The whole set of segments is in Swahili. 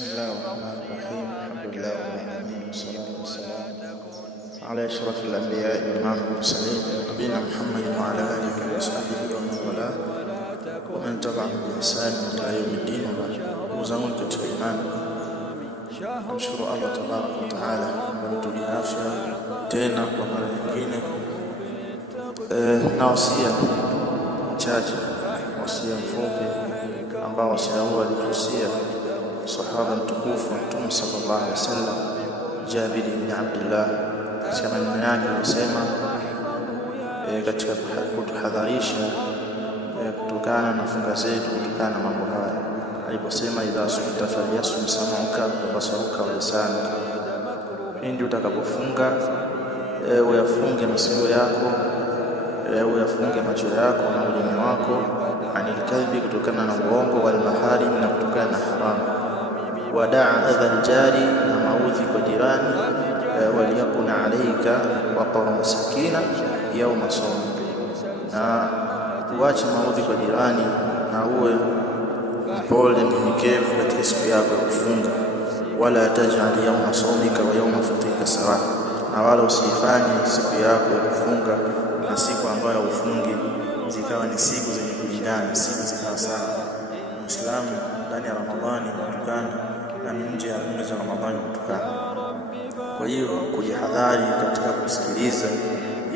بسم الله الرحمن الرحيم. الحمد لله رب العالمين، والصلاة والسلام على أشرف الأنبياء والإمام المرسلين نبينا محمد وعلى آله وصحبه ومن والاه ومن تبعهم بإحسان إلى يوم الدين. وبعد وزمن katika imani, namshukuru Allah tabaraka wa taala ametulia afya tena kwa mara nyingine. Na wasia mchache, wasia mfupi ambao wasia huo alituhusia sahaba mtukufu Mtume sallallahu alaihi wasallam Jabir ibn Abdullah. Katika maneno yake alisema katika kutuhadharisha kutokana na funga zetu, kutokana na mambo haya aliposema, idha sumta falyasum sam'uka wa basaruka wa lisanuka, pindi utakapofunga uyafunge masikio yako, uyafunge macho yako na ulimi wako, anil kadhibi, kutokana na uongo, wal maharim, na kutokana na haramu, wadaa adha aljari, na maudhi kwa jirani, waliyakuna alayka waqara masakina yawma sawmik, na uache maudhi kwa jirani na uwe mpole mnyenyekevu katika siku yako ya kufunga. Wala taj'al yawma sawmika wa yawma fitrika sawa, na wala usifanye siku yako ya kufunga na siku ambayo ufungi zikawa ni siku zenye kulingana, siku zikawa sawa. Muislamu ndani ya Ramadhani kutukana na nje ya mwezi wa Ramadhani kutukana. Kwa hiyo kujihadhari katika kusikiliza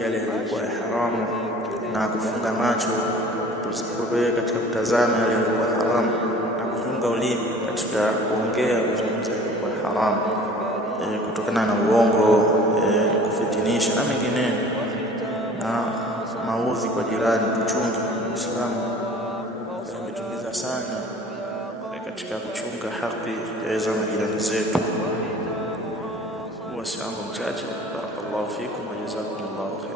yale yaliyokuwa ya haramu na kufunga macho katika kutazama yale yaliyokuwa haramu, na kufunga ulimi katika kuongea kuzungumza yaliyokuwa haramu, kutokana na uongo, kufitinisha na mengineyo, na maudhi kwa jirani. Kuchunga Uislamu umetumiza sana katika kuchunga haki za majirani zetu. Wasiangu mchache. Barakallahu fikum wa jazakumullahu khairan.